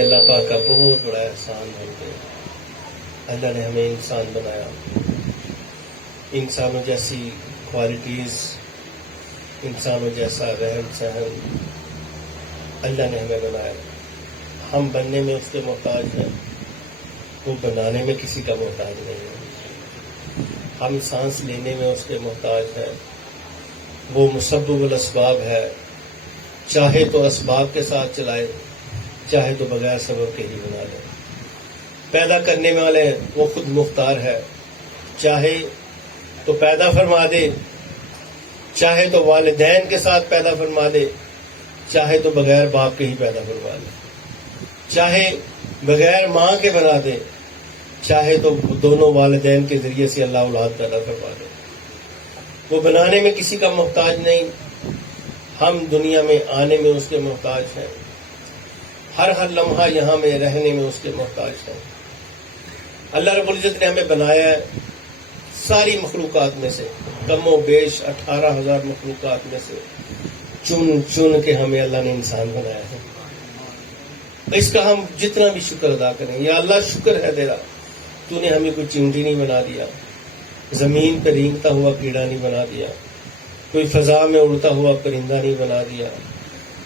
یہ اللہ پاک کا بہت بڑا احسان ہے کہ اللہ نے ہمیں انسان بنایا. انسانوں جیسی کوالٹیز، انسانوں جیسا رہن سہن اللہ نے ہمیں بنایا. ہم بننے میں اس کے محتاج ہیں، وہ بنانے میں کسی کا محتاج نہیں ہے. ہم سانس لینے میں اس کے محتاج ہیں، وہ مسبب الاسباب ہے. چاہے تو اسباب کے ساتھ چلائے، چاہے تو بغیر سبب کے ہی بنا لے. پیدا کرنے والے وہ خود مختار ہے، چاہے تو پیدا فرما دے، چاہے تو والدین کے ساتھ پیدا فرما دے، چاہے تو بغیر باپ کے ہی پیدا فرما دے، چاہے بغیر ماں کے بنا دے، چاہے تو دونوں والدین کے ذریعے سے اللہ اولاد پیدا فرما دے. وہ بنانے میں کسی کا محتاج نہیں. ہم دنیا میں آنے میں اس کے محتاج ہیں، ہر لمحہ یہاں میں رہنے میں اس کے محتاج ہیں. اللہ رب العزت نے ہمیں بنایا ہے ساری مخلوقات میں سے، کم و بیش 18,000 مخلوقات میں سے چن چن کے ہمیں اللہ نے انسان بنایا ہے. اس کا ہم جتنا بھی شکر ادا کریں، یا اللہ شکر ہے تیرا، تو نے ہمیں کوئی چمٹی نہیں بنا دیا، زمین پہ رینگتا ہوا کیڑا نہیں بنا دیا، کوئی فضا میں اڑتا ہوا پرندہ نہیں بنا دیا،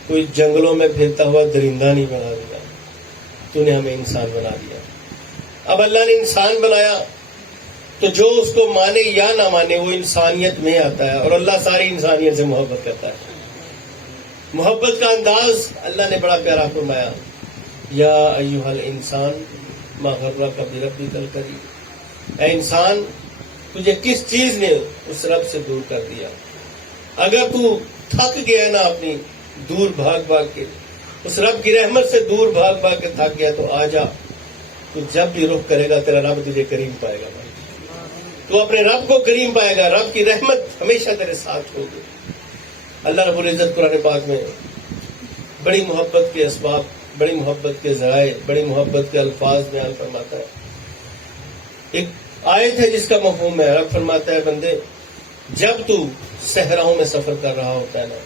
کوئی جنگلوں میں پھرتا ہوا درندہ نہیں بنا دیا. تو نے ہمیں انسان بنا دیا. اب اللہ نے انسان بنایا تو جو اس کو مانے یا نہ مانے وہ انسانیت میں آتا ہے، اور اللہ ساری انسانیت سے محبت کرتا ہے. محبت کا انداز اللہ نے بڑا پیارا فرمایا، یا ایھا الانسان ما غرک بربک الکریم. اے انسان، تجھے کس چیز نے اس رب سے دور کر دیا؟ اگر تو تھک گیا نا اپنی دور بھاگ بھاگ کے، اس رب کی رحمت سے دور بھاگ بھاگ کے تھک گیا تو آ جا. تو جب بھی رخ کرے گا تیرا رب تجھے کریم پائے گا. تو اپنے رب کو کریم پائے گا، رب کی رحمت ہمیشہ تیرے ساتھ ہوگی. اللہ رب العزت قرآن پاک میں بڑی محبت کے اسباب، بڑی محبت کے ذرائع، بڑی محبت کے الفاظ بیان فرماتا ہے. ایک آیت ہے جس کا مفہوم ہے، رب فرماتا ہے بندے، جب تو صحراؤں میں سفر کر رہا ہوتا ہے نا،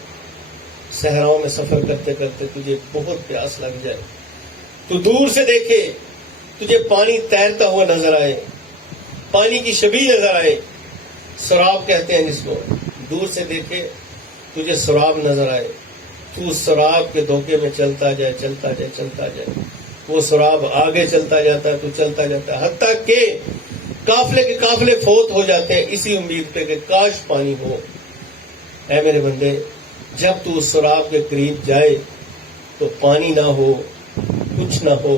صحراؤں میں سفر کرتے کرتے تجھے بہت پیاس لگ جائے تو دور سے دیکھے تجھے پانی تیرتا ہوا نظر آئے، پانی کی شبیہ نظر آئے، سراب کہتے ہیں جس کو. دور سے دیکھے تجھے سراب نظر آئے، تو اس سراب کے دھوکے میں چلتا جائے چلتا جائے چلتا جائے. وہ سراب آگے چلتا جاتا ہے، تو چلتا جاتا ہے، حتیٰ کہ قافلے کے قافلے فوت ہو جاتے ہیں اسی امید پہ کہ کاش پانی ہو. اے میرے بندے، جب تو اس سراب کے قریب جائے تو پانی نہ ہو، کچھ نہ ہو،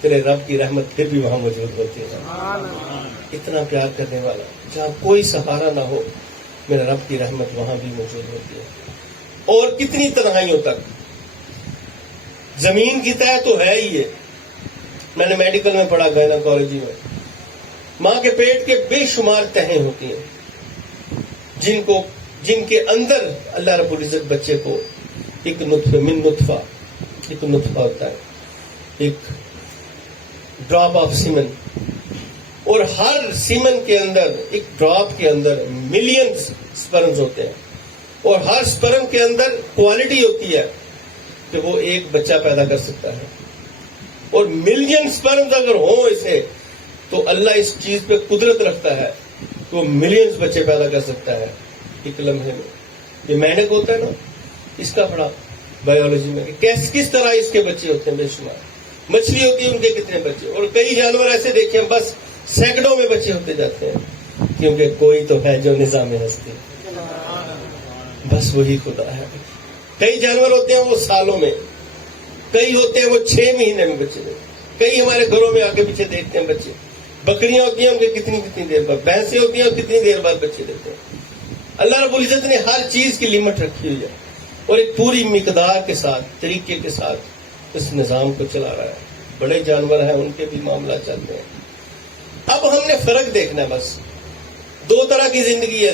تیرے رب کی رحمت پھر بھی وہاں موجود ہوتی ہے. اتنا پیار کرنے والا، جہاں کوئی سہارا نہ ہو، میرے رب کی رحمت وہاں بھی موجود ہوتی ہے. اور کتنی تنہائیوں تک. زمین کی تہ تو ہے ہی ہے. میں نے میڈیکل میں پڑھا، گائناکالوجی میں، ماں کے پیٹ کے بے شمار تہیں ہوتی ہیں جن کے اندر اللہ رب العزت بچے کو ایک نطفہ ہوتا ہے، ایک ڈراپ آف سیمن، اور ہر سیمن کے اندر، ایک ڈراپ کے اندر ملینز سپرمز ہوتے ہیں، اور ہر سپرم کے اندر کوالٹی ہوتی ہے کہ وہ ایک بچہ پیدا کر سکتا ہے. اور ملین سپرمز اگر ہوں اسے، تو اللہ اس چیز پہ قدرت رکھتا ہے کہ وہ ملینز بچے پیدا کر سکتا ہے ایک لمحے میں. یہ مینڈک ہوتا ہے نا، اس کا بڑا بایولوجی میں کس طرح اس کے بچے ہوتے ہیں بے شمار. مچھلی ہوتی ہے، ان کے کتنے بچے، اور کئی جانور ایسے دیکھیں بس سینکڑوں میں بچے ہوتے جاتے ہیں، کیونکہ کوئی تو ہے جو نظام ہستی، بس وہی خدا ہے. کئی جانور ہوتے ہیں وہ سالوں میں، کئی ہوتے ہیں وہ 6 مہینے میں بچے دیتے. کئی ہمارے گھروں میں آگے پیچھے دیکھتے ہیں بچے. بکریاں ہوتی ہیں ان کے کتنی دیر بعد، بھینسیں ہوتی ہیں اور کتنی دیر بعد بچے دیتے ہیں. اللہ رب العزت نے ہر چیز کی لمٹ رکھی ہوئی ہے، اور ایک پوری مقدار کے ساتھ، طریقے کے ساتھ اس نظام کو چلا رہا ہے. بڑے جانور ہیں، ان کے بھی معاملات چلتے ہیں. اب ہم نے فرق دیکھنا ہے. بس 2 طرح کی زندگی ہے،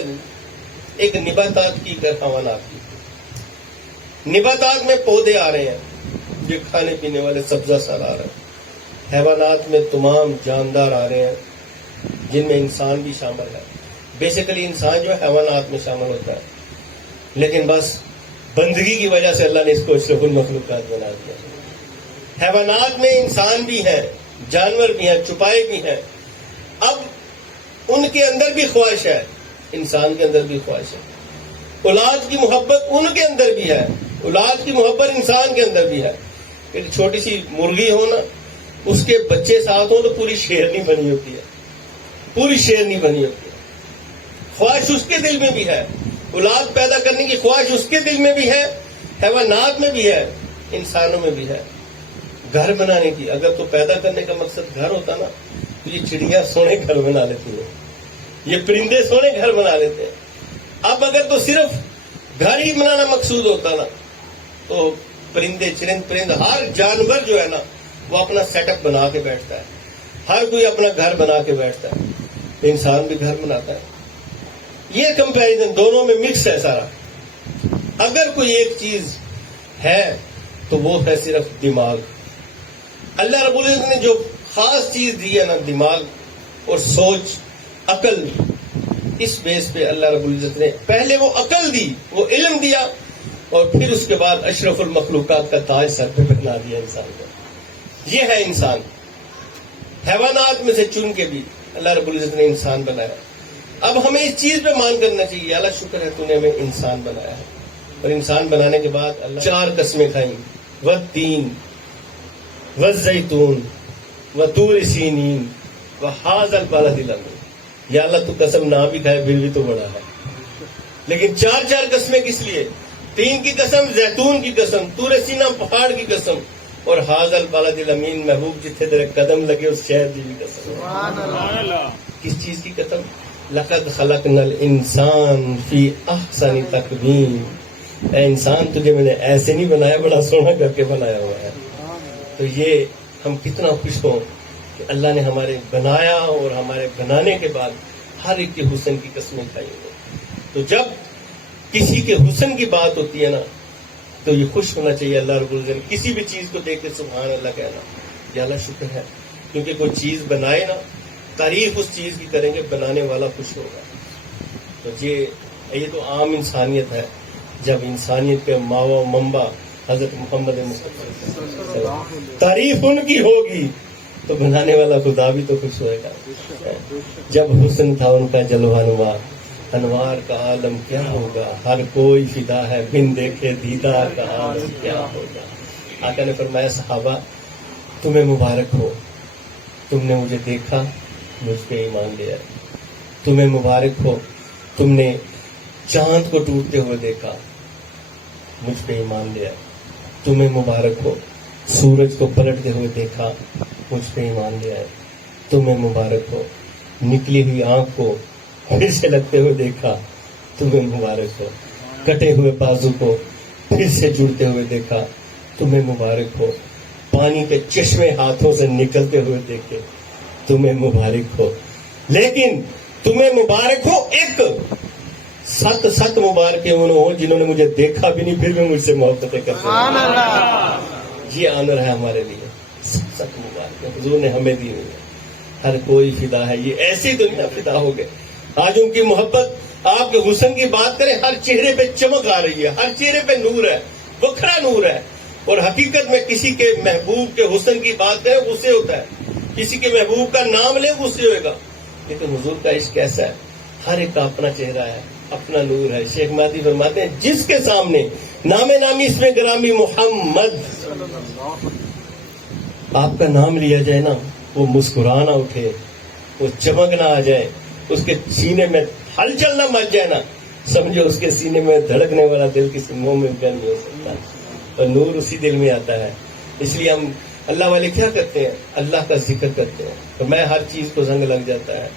ایک نباتات کی، ایک حیوانات کی. نباتات میں پودے آ رہے ہیں، یہ کھانے پینے والے سبزہ سار آ رہے ہیں. حیوانات میں تمام جاندار آ رہے ہیں، جن میں انسان بھی شامل ہے. بیسیکلی انسان جو ہے حیوانات میں شامل ہوتا ہے، لیکن بس بندگی کی وجہ سے اللہ نے اس کو اشرف المخلوقات بنا دیا. حیوانات میں انسان بھی ہیں، جانور بھی ہیں، چھپائے بھی ہیں. اب ان کے اندر بھی خواہش ہے، انسان کے اندر بھی خواہش ہے. اولاد کی محبت ان کے اندر بھی ہے، اولاد کی محبت انسان کے اندر بھی ہے. ایک چھوٹی سی مرغی ہو نا، اس کے بچے ساتھ ہوں تو پوری شیرنی بنی ہوتی ہے، پوری شیرنی بنی ہوتی ہے. خواہش اس کے دل میں بھی ہے، اولاد پیدا کرنے کی خواہش اس کے دل میں بھی ہے، حیوانات میں بھی ہے، انسانوں میں بھی ہے. گھر بنانے کی، اگر تو پیدا کرنے کا مقصد گھر ہوتا نا تو یہ چڑیا سونے گھر بنا لیتی ہیں، یہ پرندے سونے گھر بنا لیتے ہیں. اب اگر تو صرف گھر ہی بنانا مقصود ہوتا نا تو پرندے پرند ہر جانور جو ہے نا وہ اپنا سیٹ اپ بنا کے بیٹھتا ہے، ہر کوئی اپنا گھر بنا کے بیٹھتا ہے. انسان بھی گھر بناتا ہے. یہ کمپیریزن دونوں میں مکس ہے سارا. اگر کوئی ایک چیز ہے تو وہ ہے صرف دماغ. اللہ رب العزت نے جو خاص چیز دی ہے نا، دماغ اور سوچ، عقل، اس بیس پہ اللہ رب العزت نے پہلے وہ عقل دی، وہ علم دیا، اور پھر اس کے بعد اشرف المخلوقات کا تاج سر پہ پہنا دیا انسان کو. یہ ہے انسان. حیوانات میں سے چن کے بھی اللہ رب العزت نے انسان بنایا. اب ہمیں اس چیز پہ مان کرنا چاہیے، اللہ شکر ہے تو نے ہمیں انسان بنایا ہے. اور انسان بنانے کے بعد اللہ 4 قسمیں کھائیں، والتین والزیتون وطور سینین وہذا البلد الامین. یا اللہ تو قسم نہ بھی کھائے پھر بھی تو بڑا ہے. لیکن 4 قسمیں کس لیے؟ 3 کی قسم، زیتون کی قسم، طور سینا پہاڑ کی قسم، اور ھذا البلد الامین محبوب جتھے تیرے قدم لگے اس شہر کی بھی قسم. سبحان اللہ. کس چیز کی قسم؟ لقد خلقنا الانسان فی احسن تقویم. اے انسان تجھے میں نے ایسے نہیں بنایا، بڑا سونا کر کے بنایا ہوا ہے. تو یہ ہم کتنا خوش ہوں کہ اللہ نے ہمارے بنایا اور ہمارے بنانے کے بعد ہر ایک کے حسن کی قسمیں کھائی ہیں. تو جب کسی کے حسن کی بات ہوتی ہے نا تو یہ خوش ہونا چاہیے. اللہ رب العزت کسی بھی چیز کو دیکھ کے سبحان اللہ کہنا، یا اللہ شکر ہے. کیونکہ کوئی چیز بنائے نا، تعریف اس چیز کی کریں گے، بنانے والا خوش ہوگا. تو یہ تو عام انسانیت ہے. جب انسانیت کے ماوا و منبع حضرت محمد مصطفیٰ، تعریف ان کی ہوگی تو بنانے والا خدا بھی تو خوش ہوئے گا. جب حسن تھا ان کا جلوہ نما، انوار کا عالم کیا ہوگا، ہر کوئی فدا ہے بن دیکھے دیدار کا عالم کیا ہوگا. آقا نے فرمایا صحابہ تمہیں مبارک ہو، تم نے مجھے دیکھا، مجھ پہ ایمان لیا. تمہیں مبارک ہو، تم نے چاند کو ٹوٹتے ہوئے دیکھا، مجھ پہ ایمان لیا. تمہیں مبارک ہو، سورج کو پلٹتے ہوئے دیکھا، مجھ پہ ایمان لیا ہے. تمہیں مبارک ہو، نکلی ہوئی آنکھ کو پھر سے لگتے ہوئے دیکھا، تمہیں مبارک ہو. کٹے ہوئے بازو کو پھر سے جڑتے ہوئے دیکھا، تمہیں مبارک ہو. پانی کے چشمے ہاتھوں سے نکلتے ہوئے دیکھے، تمہیں مبارک ہو. لیکن تمہیں مبارک ہو ایک 7 مبارک انہوں ہو جنہوں نے مجھے دیکھا بھی نہیں پھر بھی مجھ سے محبتیں کرتے ہیں. یہ آنر ہے ہمارے لیے. 7 مبارک حضور نے ہمیں دی ہوئی ہے. ہر کوئی فدا ہے. یہ ایسی دنیا فدا ہو گئے. آج ان کی محبت، آپ کے حسن کی بات کریں، ہر چہرے پہ چمک آ رہی ہے، ہر چہرے پہ نور ہے، بکھرا نور ہے. اور حقیقت میں کسی کے محبوب کے حسن کی بات کریں غصے ہوتا ہے، کسی کے محبوب کا نام لے غصے ہوئے گا. لیکن حضور کا عشق کیسا ہے، ہر ایک کا اپنا چہرہ ہے، اپنا نور ہے. شیخ مہدی فرماتے ہیں جس کے سامنے نام نامی اس میں گرامی محمد آپ کا نام لیا جائے نا، وہ مسکرانا اٹھے، وہ چمکنا آ جائے، اس کے سینے میں ہلچل نہ مچ جائے نا، سمجھو اس کے سینے میں دھڑکنے والا دل کسی منہ میں بند نہیں ہو سکتا. اور نور اسی دل میں آتا ہے. اس لیے ہم اللہ والے کیا کرتے ہیں، اللہ کا ذکر کرتے ہیں. تو میں ہر چیز کو زنگ لگ جاتا ہے،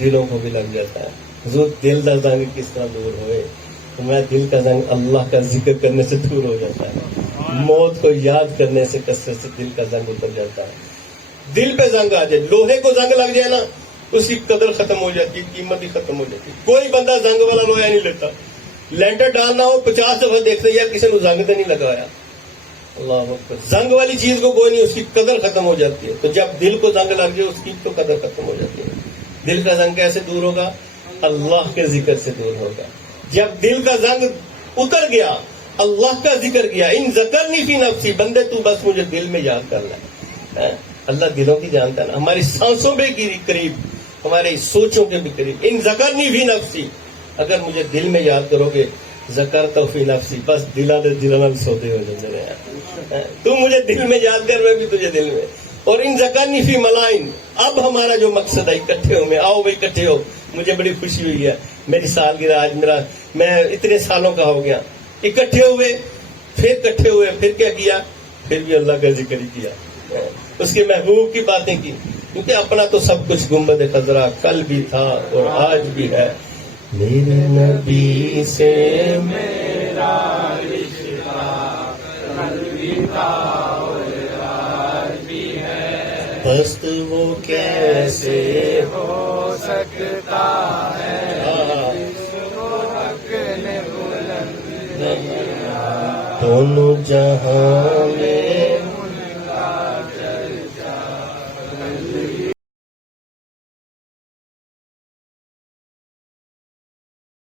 دلوں کو بھی لگ جاتا ہے. حضور دل کا زنگ کس طرح دور ہوئے، تو میں دل کا زنگ اللہ کا ذکر کرنے سے دور ہو جاتا ہے. موت کو یاد کرنے سے کثرت سے دل کا زنگ اتر جاتا ہے. دل پہ زنگ آ جائے، لوہے کو زنگ لگ جائے نا، اس کی قدر ختم ہو جاتی ہے، قیمت ہی ختم ہو جاتی ہے. کوئی بندہ زنگ والا لوہا نہیں لیتا. لینٹر ڈالنا ہو 50 دفعہ دیکھتے یا کسی نے زنگ تو نہیں لگایا. اللہ اکبر. زنگ والی چیز کو کوئی نہیں، اس کی قدر ختم ہو جاتی ہے. تو جب دل کو زنگ لگ جائے اس کی تو قدر ختم ہو جاتی ہے. دل کا زنگ کیسے دور ہوگا؟ اللہ کے ذکر سے دور ہوگا. جب دل کا زنگ اتر گیا، اللہ کا ذکر کیا. ان ذکرنی فی نفسی, بندے تو بس مجھے دل میں یاد کر لے. اللہ دلوں کی جانتا ہے نا, ہماری سانسوں پہ قریب, ہمارے سوچوں کے بھی قریب. ان ذکرنی فی نفسی, اگر مجھے دل میں یاد کرو گے, ذکر تو فی نفسی, بس دلان سوتے ہو جاتے ہیں. تو مجھے دل میں یاد کر, میں بھی تجھے دل میں. اور ان ذکرنی فی ملائن, اب ہمارا جو مقصد ہے اکٹھے ہو, میں آؤ بھائی اکٹھے ہو. مجھے بڑی خوشی ہوئی ہے, میری سالگرہ آج, میں اتنے سالوں کا ہو گیا. اکٹھے ہوئے, پھر کیا کیا, پھر بھی اللہ کا ذکر ہی کیا, اس کے محبوب کی باتیں کی. کیونکہ اپنا تو سب کچھ گنبد خضرا کل بھی تھا اور آج بھی ہے. میرے نبی سے میرا رشتہ کل بھی تھا اور آج بھی ہے, پست وہ کیسے ہو سکتا ہے, دونوں جہاں میں